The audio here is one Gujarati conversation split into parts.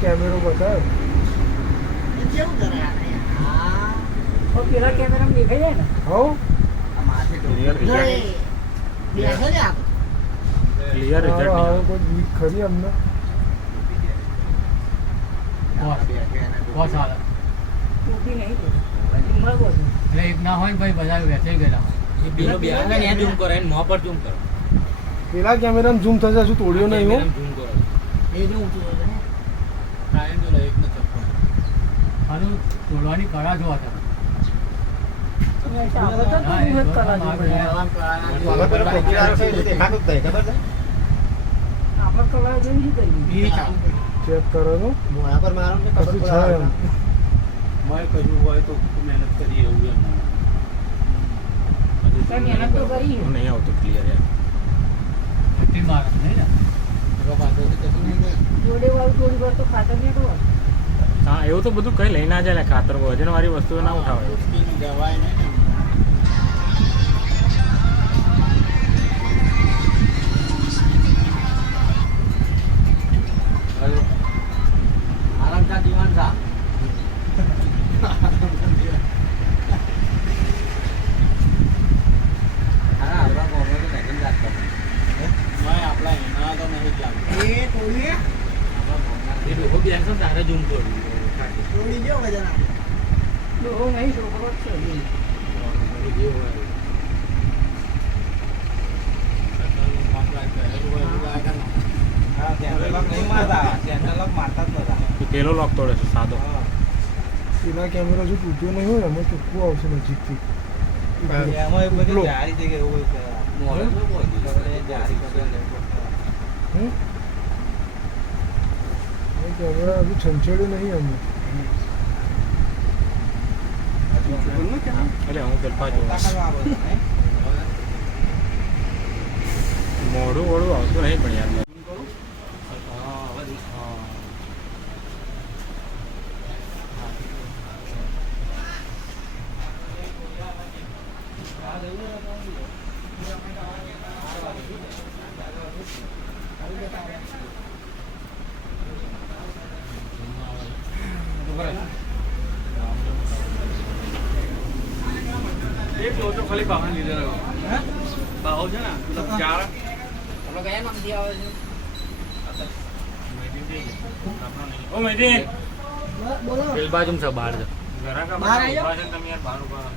કેમેરો બતાવ પેલા કેમેરા દેખાઈ જાય ને હો ક્લિયર રિઝલ્ટ કોઈ વીક ખરી અમને ટોપી નહીં મળવો છે એટલે એક ના હોય ને ભાઈ બધા વેચાઈ ગયેલા એ પેલો બેહાને ને ઝૂમ કરો એને મોં પર ઝૂમ કરો પેલા કેમેરામાં ઝૂમ થશે શું તોડ્યો નહીં હો ઝૂમ કરો એ જો ઊંચું હોય છે કાયમ તો એક ન ચપ્પો ખાલી તોડવાની કળા જોવા તમે ચેક કરો તો કશું છે એમ મેં કહ્યું હોય તો મહેનત કરી એવું એમ મહેનત તો કરી નહીં આવતું ક્લિયર યાર ભટ્ટી મારે નહીં ને થોડી વાર તો ખાતર નહીં તો હા એવું તો બધું કઈ લઈ ના જાય ને ખાતર વજન વાળી વસ્તુ ના ઉઠાવે જવાય નહીં આરામથી જીવન સા તારે ઝૂમ કરું ડોહો નહીં છોકરો જ છે પેલો લોક તોડે છે સાદો પેલા કેમેરા જો તૂટ્યો નહીં હોય એમાં ચોખ્ખું આવશે નજીકથી કેમેરા હજુ છંછેડ્યું નહીં અમે એટલે હું પેલા મોડું વડું આવતું નહીં પણ યાર એક લોચો ખાલી બહાર લીધે રહ્યો બાહો છે ને મતલબ ચાર આપણે કયા નામથી આવે છે ઓ મેદી બોલો પેલ બાજુ છે બહાર છે બહાર આવી જાઓ. તમે યાર બહાર ઉભા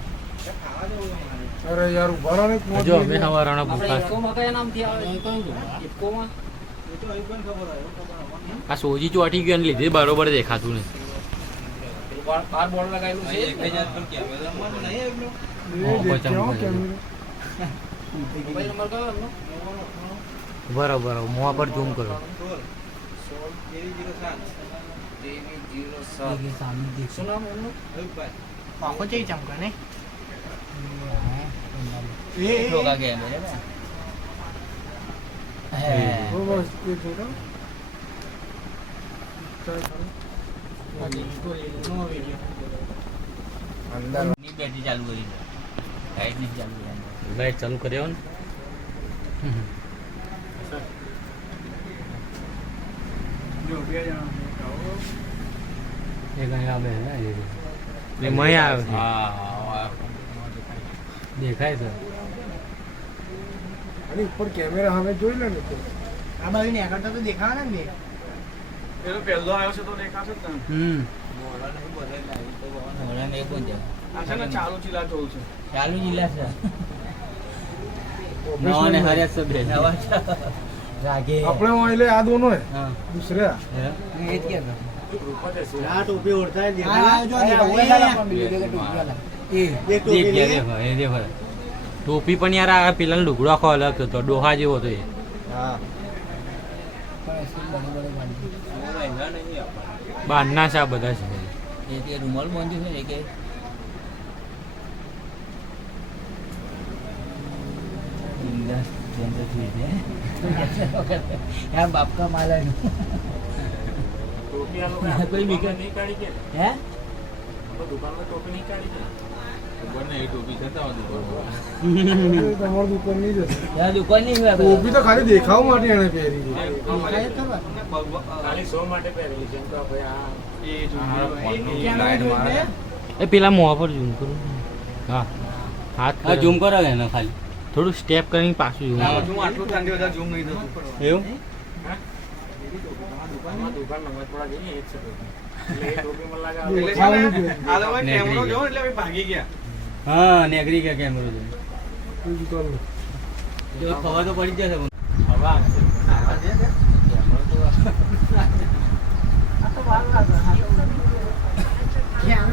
અરે યાર ઉભા રહો ને કોણ જો અમે હવારાના આપણે ભૂખા ઇફકોમાં કયા નામથી આવે છે ઇફકોમાં આ સોજી ચોટી ગયો ને લીધે બરોબર દેખાતું નહીં બાર બોર્ડ લગાવેલું છે મોબાઈલ નંબર કયો એમનો બરોબર મોં પર ઝૂમ કરો શું નામ એમનું આખો ચઈ ચમકે ને ઠોકા ગયા બેટરી ચાલુ કરી લાઈટ નહીં ચાલુ કરી લાઈટ ચાલુ કર્યો ને દેખાય છે અને ઉપર કેમેરા સામે જોઈ લે ને તો આ બાજુ ને આગળ તો દેખાવા ને પેલો પહેલો આવ્યો છે તો દેખાશે જ ને આ છે ને ચાલુ ચીલા જોઉં છે ચાલુ જિલ્લા છે નવાને હરિયા સબ રાગે આપણે वहाँ ले आ दोनों है दूसरे એ જ કે આ ટોપી ઓળતા है ટોપી પણ યાર આ પેલા લુગડો આખો અલગ હતો ડોહા જેવો હતો એ બહારના છે આ બધા છે રૂમાલ બાંધ્યું છે કે बाप का माल है ટોપી આ લોકો કોઈ બીકા નહીં કાઢી કે है દુકાનમાં ટોપી નહીં કાઢી કે તમારી દુકાન નહીં જશે ત્યાં દુકાન નહીં હોય ટોપી તો ખાલી દેખાવ માટે એને પહેરી છે. એ પેલા મોં પર ઝૂમ કરું હા હાથ હા ઝૂમ કરો એને ખાલી થોડું સ્ટેપ કરીને પાછું ઝૂમ આટલું ઠંડી વધારે ઝૂમ નહીં થતું એવું દેખાવ નહીં જોઈએ. કેમેરો જો એટલે અમે ભાગી ગયા હા નેગરી ગયા કેમેરો જો તું જ કર લે. ખબર તો પડી જશે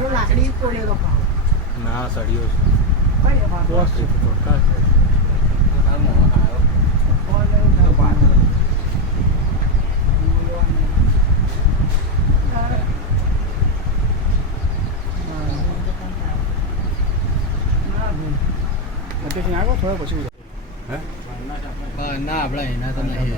લાકડી પડેલો ના સળિયો બસ છે. અત્યારથી આગળ થોડા પછી ના આપડા એના તો નહીં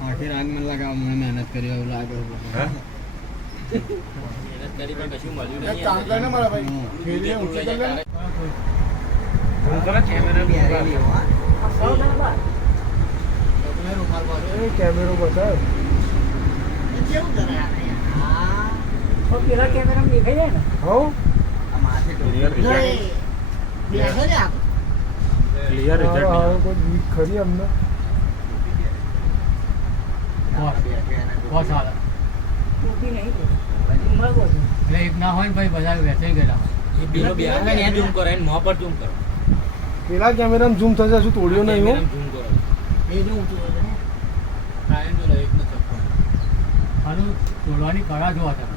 આખી રાત મને લાગે મને મહેનત કરી એવું લાગે મહેનત કરી પણ કશું મળ્યું એક કામ કર ને મારા ભાઈ ફેરીએ ઊંચી કર લે ને. એ કેમેરો બતાવ પેલા કેમેરા દેખાઈ જાય ને હો ક્લિયર હારો કોઈ બીક ખરી અમને બસ હાલ ટોપી નહીં મળવો છે એટલે એક ના હોય ને ભાઈ બધા વેચાઈ ગયેલા એ પેલો બે આવે ને એ ઝૂમ કરો એને મોં પર ઝૂમ કરો પેલા કેમેરામાં ઝૂમ થશે હજુ તોડ્યો નહીં હો ઝૂમ કરો એ જો ઊંચું હોય છે ને કાયમ જો એક ન ચપ્પો ખાલી તોડવાની કળા જોવા તમે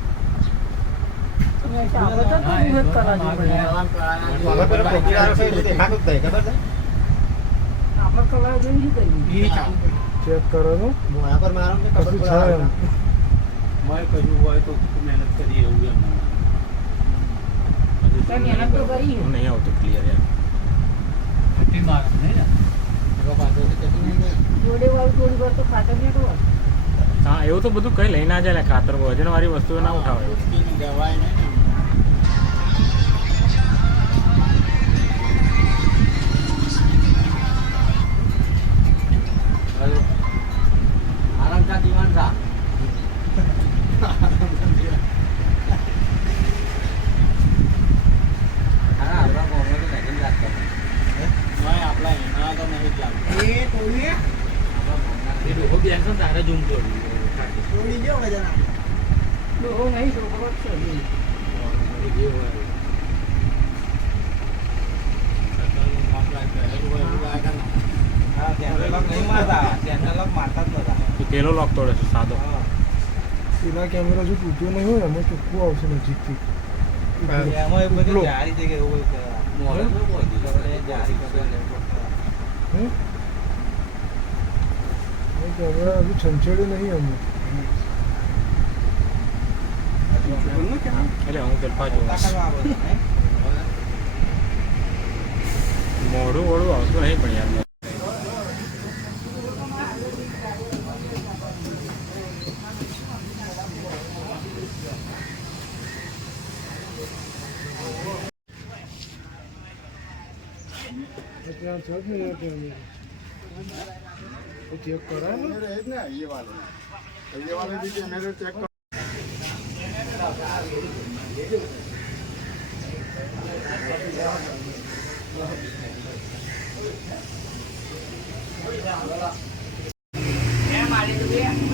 ચેક કરો તો કશું છે એમ. મેં કહ્યું હોય તો મહેનત કરી એવું એમ મહેનત તો કરી નહીં આવતું ક્લિયર યાર ઘટી મારે નહીં ને જોડે વાળું થોડી વાર તો ખાતર નહીં તો હા એવું તો બધું કઈ લઈ ના જાય ને ખાતર વજન વાળી વસ્તુઓ ના ઉઠાવે દવાય નહીં આરામથી જીવન રા એ તોડીએ તારે ઝૂમ કરું તોડી જો વજન ડોહો નહીં છોકરો જ છે પેલો લોક તોડે છે સાદો પેલા કેમેરો હજુ તૂટ્યો નહીં હોય એમાં ચોખ્ખું આવશે નજીકથી હમ? એ કેમેરા હજુ છંછેડ્યું નહીં અમે એટલે હું પેલપા જોઉં મોઢું વોડું આવતું નહીં પણ યાર ત્યાં છે જ ને કેમેરા ચેક કરાય ને મારી